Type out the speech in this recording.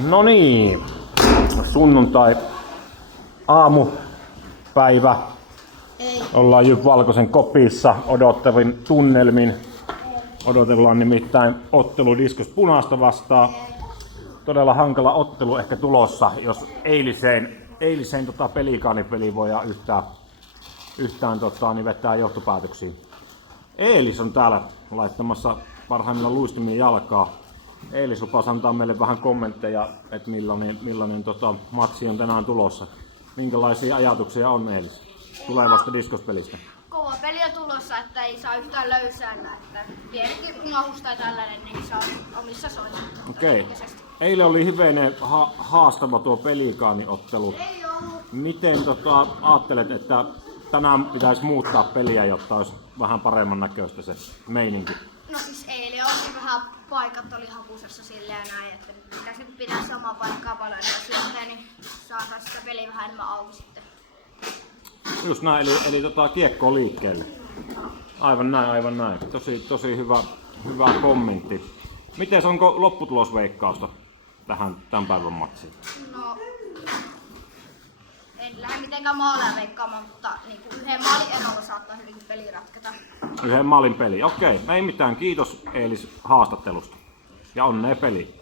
No niin, sunnuntai aamupäivä. Ei. Ollaan Jyp Valkosen kopissa odottavin tunnelmin. Odotellaan nimittäin ottelu Discus Punaista vastaan. Todella hankala ottelu ehkä tulossa, jos eiliseen pelikaanipeliin voidaan yhtään niin vetää johtopäätöksiä. Eilis on täällä laittamassa parhaimmillaan luistimien jalkaa. Eilis lupasi antaa meille vähän kommentteja, että millainen matsi on tänään tulossa. Minkälaisia ajatuksia on Eilis tulevasta diskospelistä? Kova peli on tulossa, että ei saa yhtään löysäällä. Että pienikin mahusta ja tällainen, niin saa omissa soissa. Okei. Eilen oli hivenen haastava tuo pelikaaniottelu. Ei ollut. Miten ajattelet, että tänään pitäisi muuttaa peliä, jotta olisi vähän paremman näköistä se meininki? No siis eilen oli vähän paikat oli hakusessa silleen ja näin, että pitäisi pitää samaa paikkaa paljon ja sitten niin saa sitä peliä vähän enemmän auki sitten. Just näin, eli kiekkoa liikkeelle. Aivan näin. Tosi hyvä kommentti. Mites, onko lopputulosveikkausta tämän päivän matsiin? No, en lähde mitenkään maaleja veikkaamaan, mutta niin yhden maalin erolla saattaa hyvinkin peli ratketa. Yhden maalin peli, okei. Ei mitään, kiitos Eilis haastattelusta. Ja onnea peliin.